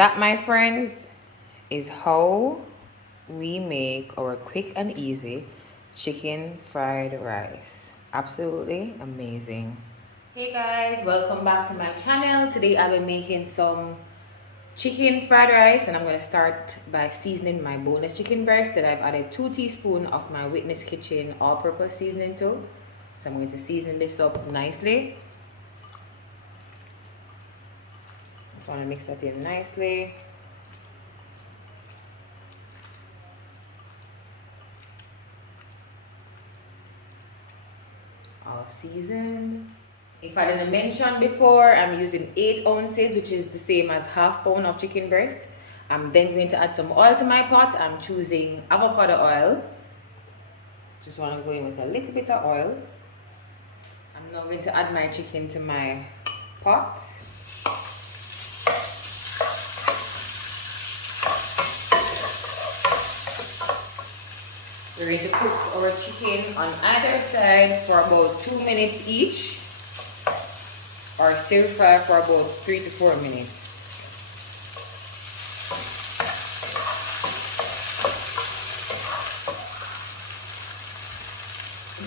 that, my friends, is how we make our quick and easy chicken fried rice. Absolutely amazing. Hey guys, welcome back to my channel. Today I'll be making some chicken fried rice, and I'm going to start by seasoning my boneless chicken breast that I've added 2 teaspoons of my Witness Kitchen all-purpose seasoning to. So I'm going to season this up nicely. Just want to mix that in nicely. All seasoned. If I didn't mention before, I'm using 8 ounces, which is the same as half pound of chicken breast. I'm then going to add some oil to my pot. I'm choosing avocado oil. Just want to go in with a little bit of oil. I'm now going to add my chicken to my pot. We're going to cook our chicken on either side for about 2 minutes each, or stir fry for about 3 to 4 minutes.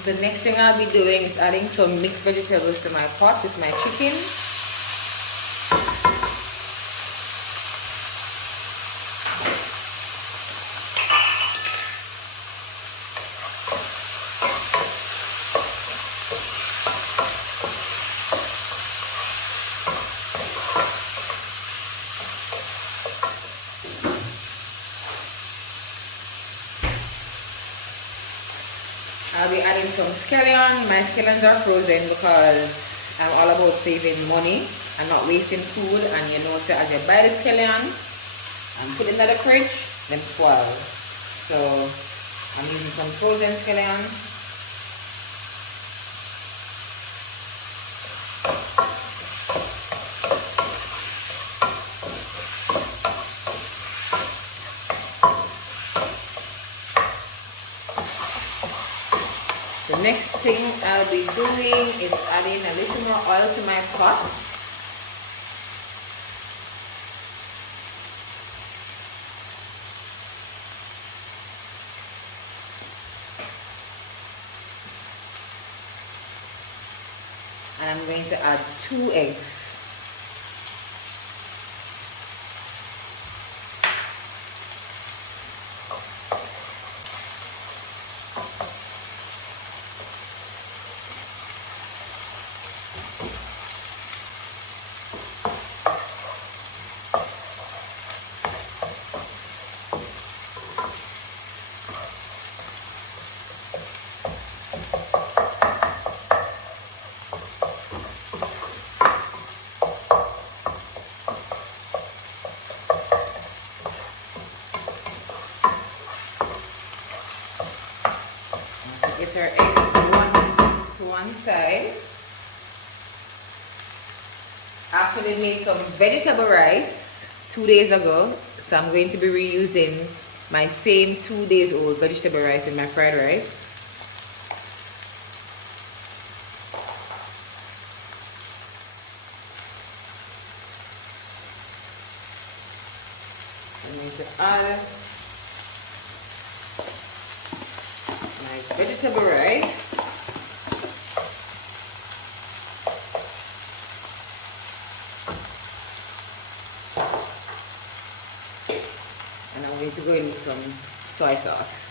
The next thing I'll be doing is adding some mixed vegetables to my pot with my chicken. I'll be adding some scallion. My scallions are frozen because I'm all about saving money and not wasting food. And you know, so as you buy the scallion and put it in the fridge, them spoil. So I'm using some frozen scallion. The next thing I'll be doing is adding a little more oil to my pot. And I'm going to add 2 eggs. Get our eggs to one side. I actually made some vegetable rice 2 days ago, so I'm going to be reusing my same 2 days old vegetable rice in my fried rice. I'm going to add my vegetable rice. And I'm going to go in with some soy sauce.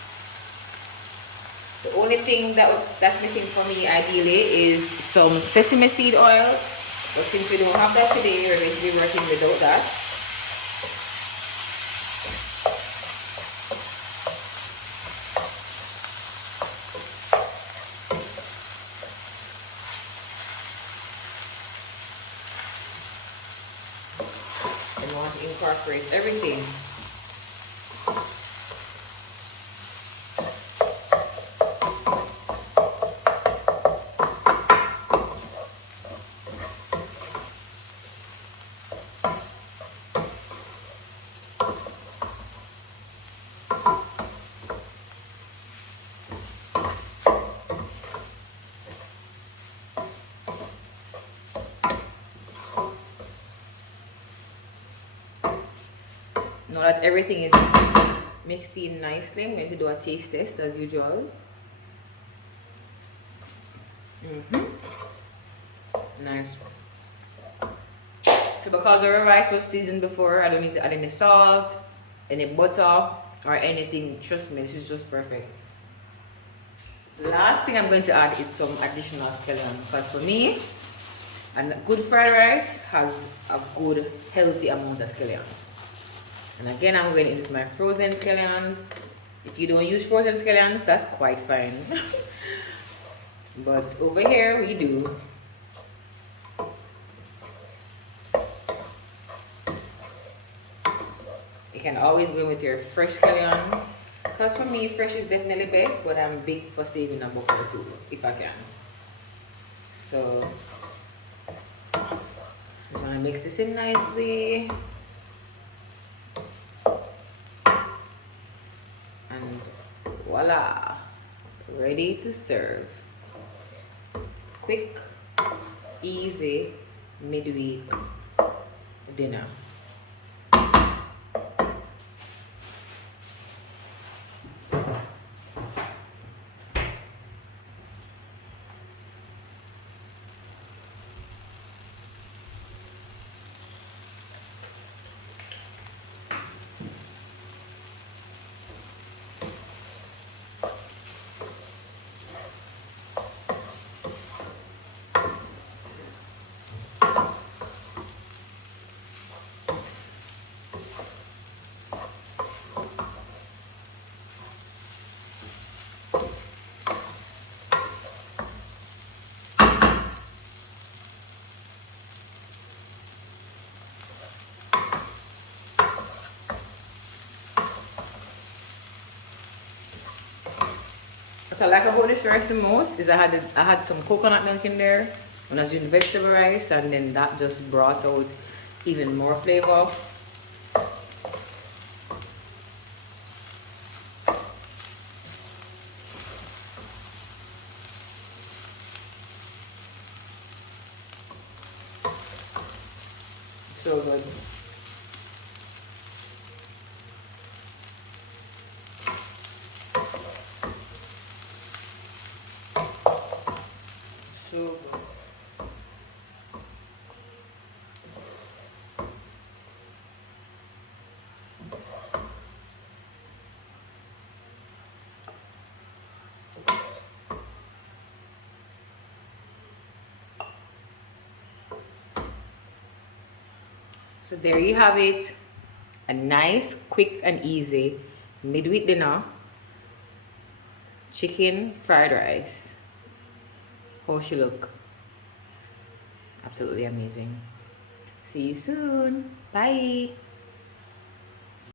The only thing that's missing for me ideally is some sesame seed oil. But since we don't have that today, we're going to be working without that. And want to incorporate everything. Now that everything is mixed in nicely, I'm going to do a taste test as usual. Nice. So because our rice was seasoned before, I don't need to add any salt, any butter, or anything. Trust me, this is just perfect. The last thing I'm going to add is some additional scallion, because for me, a good fried rice has a good healthy amount of scallions. And again, I'm going to use my frozen scallions. If you don't use frozen scallions, that's quite fine. But over here we do. You can always go with your fresh scallion. Because for me, fresh is definitely best, but I'm big for saving a buffalo too, if I can. So, just want to mix this in nicely. And voila, ready to serve. Quick, easy, midweek dinner. What I like about this rice the most is I had some coconut milk in there when I was doing vegetable rice, and then that just brought out even more flavor. So good. So good. So there you have it. A nice, quick and easy midweek dinner. Chicken fried rice. How she look? Absolutely amazing. See you soon. Bye.